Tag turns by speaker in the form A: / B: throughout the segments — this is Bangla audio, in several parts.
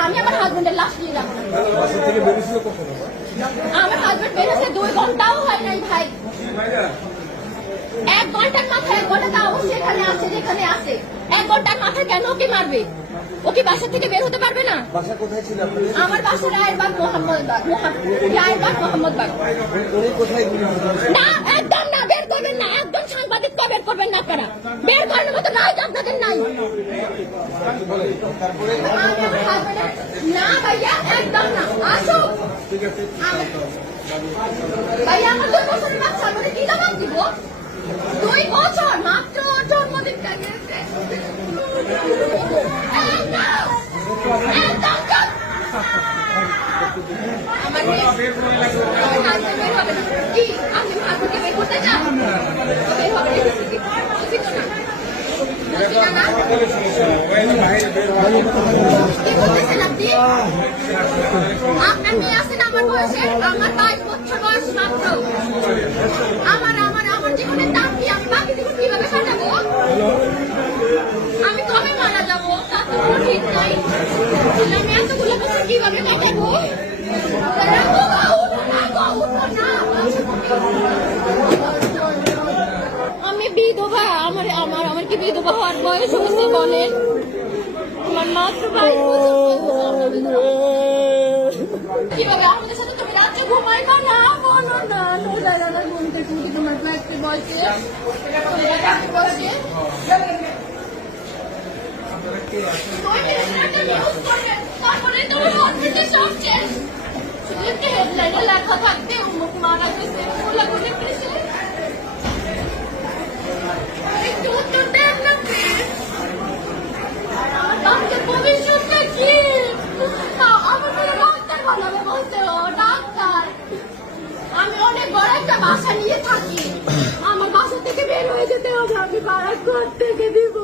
A: আমি আমার হাজবেন্ডের লাশ আমার হাজবেন্ড বেরোছে দুই হয় নাই ভাই। এক ঘণ্টার মাথায় এক ঘণ্টা তাও সেখানে আছে, যেখানে আছে। এক ঘণ্টার মাথায় কেন ওকে মারবে? ওকে বাসা থেকে বের হতে পারবে না?
B: বাসা কোথায় ছিল আপনাদের?
A: আমার বাসা রায়েরবাগ মোহাম্মদ রায়েরবাগ মোহাম্মদ বাগ
B: উনি কোথায়
A: না একদম না বের করবেন না একদম সাংবাদিক বের করবেন না আপনারা। বের করার মতো নাই আপনাদের নাই। না ভাইয়া একদম না আমি- ভাইয়া আমার দুই বছরের বাচ্চা আমাদের কি জবাব দিব? দুই বছর মাত্র জন্মদিনটা আপনার মেয়ে আছেন আমার বয়সে আমার বাইশ বছর বয়স মাত্র। আমার আমার আমার জীবনের দাম কি আমি বাকি জীবন কীভাবে কাটাবো আমি কবে মারা যাব তার তো কোনো ঠিক নাই তাহলে আমি এতগুলো বছর কীভাবে কাটাবো রাখো গো, উঠো না গো, উঠো না। আমি বিধবা, আমার আমার আমার কি বিধবা হওয়ার বয়স হয়েছে বলেন? আমার মাত্র আমাদের সাথে তুমি রাত্রে ঘুমাই না? না বলো না নোজা দাদা ঘুম থেকে তোমার ফ্ল্যাটে বসে বসে একটা নিউজ করবে আমি অনেক একটা বাসা নিয়ে থাকি আমার বাসা থেকে বের হয়ে যেতে হবে আমি ভাড়া ঘর থেকে দিব।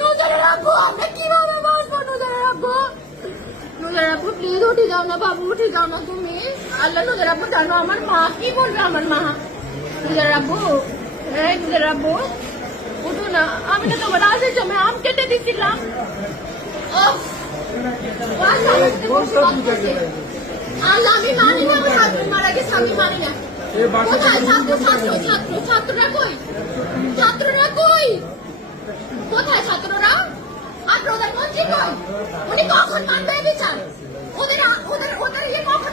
A: নজরে রাখব আমরা নজরে প্লিজ উঠে যাও না বাবু উঠে যাও না তুমি আল্লাহ নজরে রাখব জানো আমার মা কি বলবে আমার মা নজরে রাখব হ্যাঁ নজরে রাখব উঠো না আমি না তোমার আজের জমে আম কেটে ভাবতেছে। আল্লাহ আমি মানি না হাজবেন্ড মারা গেছে আমি মানি না কোথায় ছাত্র ছাত্র ছাত্র ছাত্ররা কই ছাত্ররা কই কোথায় ছাত্ররা আর প্রধানমন্ত্রী নয় উনি কখন মানবে বিচার? ওদের ওদের ওদের ইয়ে কখন